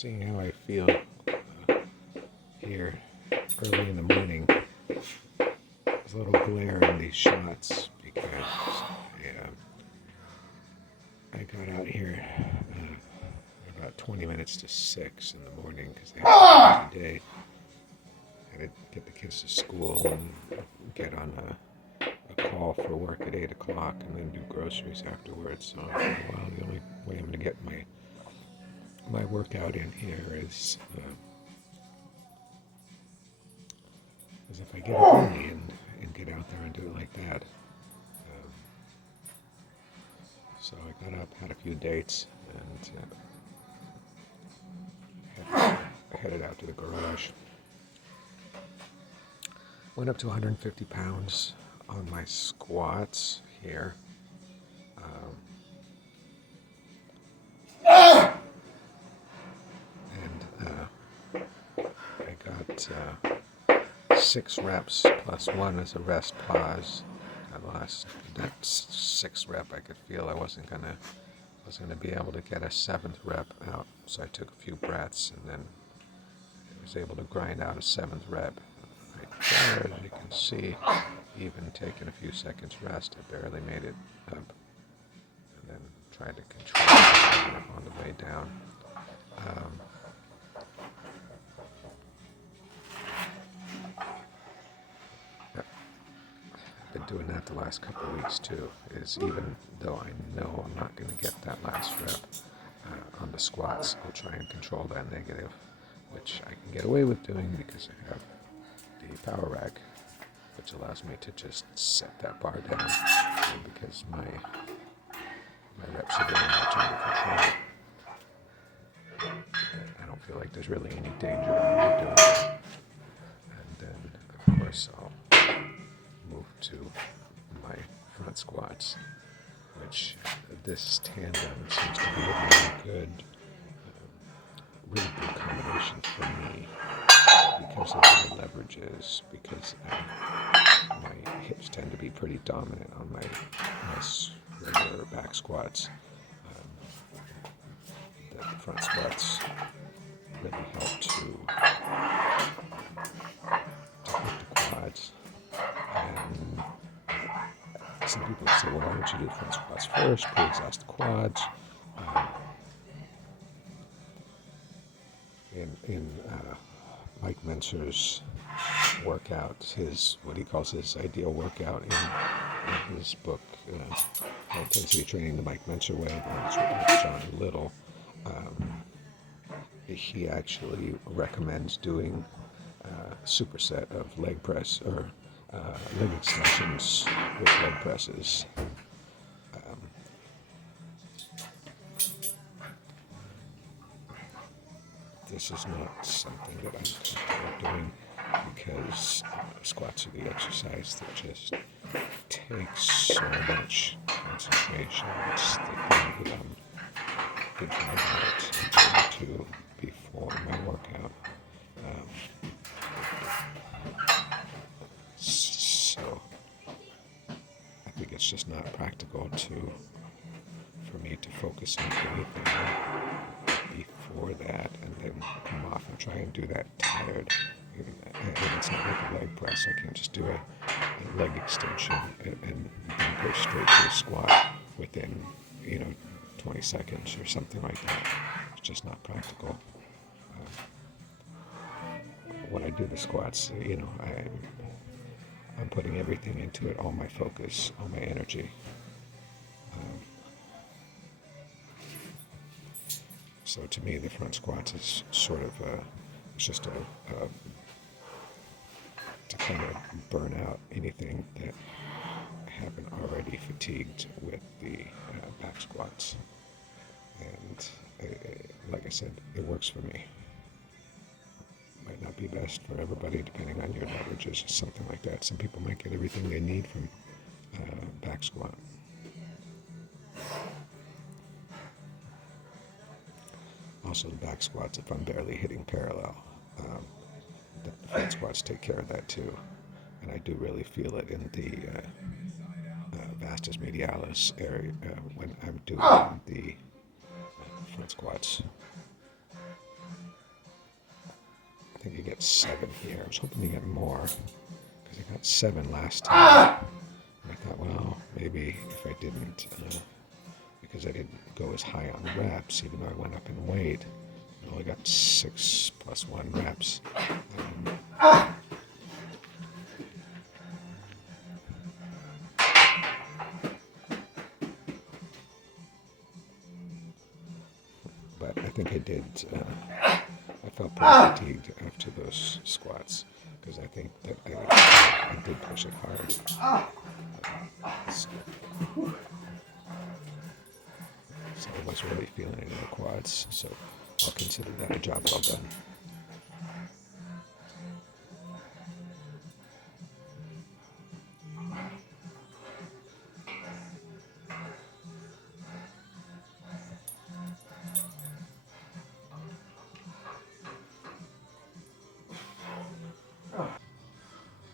seeing how I feel here early in the morning. There's a little glare in these shots because I got out here about 20 minutes to 6 in the morning because I had a busy day. I had to get the kids to school and get on a call for work at 8 o'clock and then do groceries afterwards. So I thought, well, the only way I'm going to get my workout in here is if I get up early and get out there and do it like that. So I got up, had a few dates, and headed out to the garage. Went up to 150 pounds on my squats here. I got 6 reps plus 1 as a rest pause. That 6th rep, I could feel I wasn't gonna be able to get a 7th rep out, so I took a few breaths and then I was able to grind out a 7th rep. Right there, as you can see, even taking a few seconds rest, I barely made it up, and then tried to control it on the way down. Been doing that the last couple of weeks too, is even though I know I'm not going to get that last rep on the squats, I'll try and control that negative, which I can get away with doing because I have the power rack, which allows me to just set that bar down, and because my reps are very much under control. I don't feel like there's really any danger in me doing it. And then, of course, I'll move to my front squats, which this tandem seems to be a really good combination for me because of the leverages, because my hips tend to be pretty dominant on my regular back squats. The front squats really help to hit the quads. And some people say, well, why don't you do the front squats first, pre-exhaust the quads? In Mike Mentzer's workout, what he calls his ideal workout in his book, High Intensity Training the Mike Mentzer Way, that's written by John Little, he actually recommends doing a superset of leg press or leg extensions with leg presses. This is not something that I'm comfortable doing because squats are the exercise that just takes so much concentration and sticking that I'm thinking about to before my workout. So I think it's just not practical for me to focus on anything before that and then come off and try and do that tired. And it's not like a leg press. I can't just do a leg extension and then go straight to a squat within 20 seconds or something like that. It's just not practical. When I do the squats, I'm putting everything into it, all my focus, all my energy. So to me, the front squats is sort of just to kind of burn out anything that I haven't already fatigued with the back squats. And like I said, it works for me. Might not be best for everybody depending on your leverages or something like that. Some people might get everything they need from back squat. Also the back squats, if I'm barely hitting parallel, the front squats take care of that too. And I do really feel it in the vastus medialis area when I'm doing the front squats. think I get 7 here. I was hoping to get more because I got 7 last time. And I thought, well, maybe if I didn't, because I didn't go as high on reps, even though I went up in weight, I only got 6 plus 1 reps. But I think I did. I felt pretty fatigued after those squats because I think that I did push it hard. So I was really feeling it in the quads. So I'll consider that a job well done.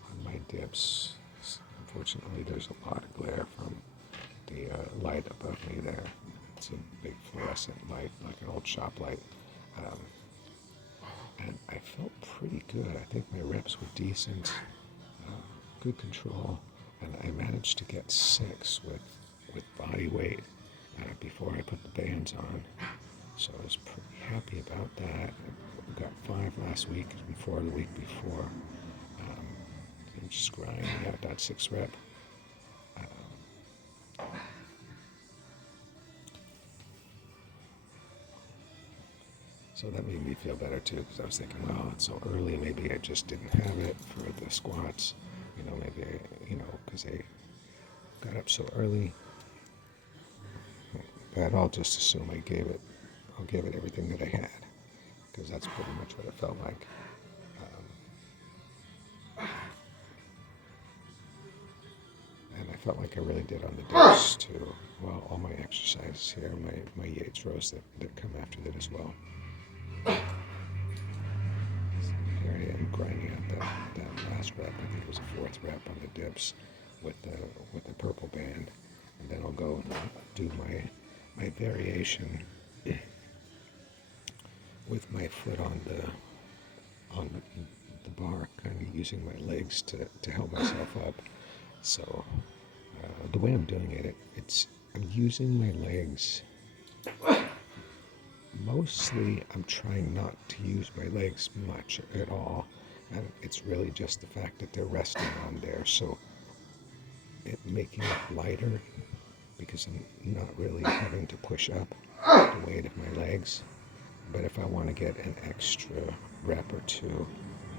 On my dips, unfortunately, there's a lot of glare from the light above me there. It's a big fluorescent light, like an old shop light. And I felt pretty good. I think my reps were decent, good control, and I managed to get 6 with body weight before I put the bands on. So I was pretty happy about that. I got 5 last week and 4 the week before. I'm just grinding out that 6 rep. So that made me feel better too, because I was thinking, well, it's so early, maybe I just didn't have it for the squats. Maybe because I got up so early. But I'll just assume I'll give it everything that I had, because that's pretty much what it felt like. And I felt like I really did on the dips too. Well, all my exercises here, my Yates rows that come after that as well. Here I am grinding out that last rep. I think it was a 4th rep on the dips with the purple band, and then I'll go and do my variation with my foot on the bar, kind of using my legs to help myself up. So the way I'm doing it, I'm using my legs. Mostly, I'm trying not to use my legs much at all, and it's really just the fact that they're resting on there, so making it lighter, because I'm not really having to push up the weight of my legs. But if I want to get an extra rep or 2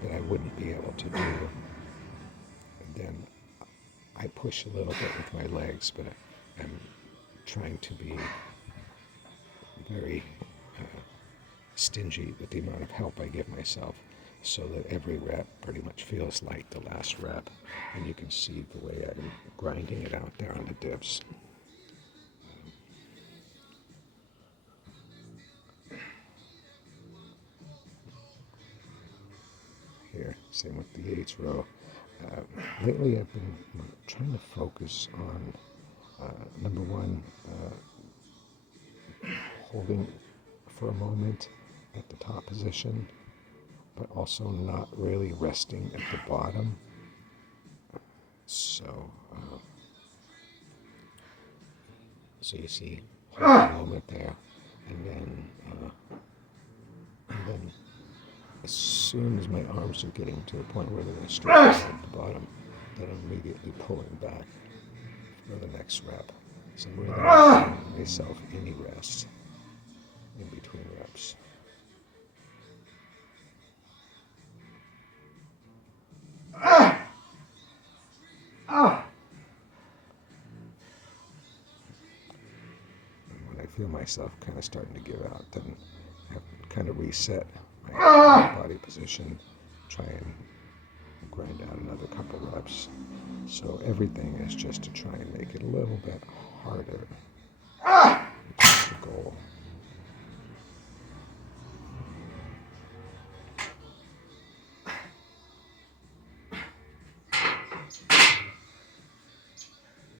that I wouldn't be able to do, then I push a little bit with my legs, but I'm trying to be very stingy with the amount of help I give myself, so that every rep pretty much feels like the last rep. And you can see the way I'm grinding it out there on the dips. Here, same with the Yates row. Lately I've been trying to focus on, number one, holding for a moment at the top position, but also not really resting at the bottom. So you see, hold a moment there, and then as soon as my arms are getting to the point where they're going to straighten out at the bottom, then I'm immediately pulling back for the next rep. So I'm really not giving myself any rest in between reps. And when I feel myself kind of starting to give out, then I have to kind of reset my body position, try and grind out another couple reps. So everything is just to try and make it a little bit harder. That's the goal.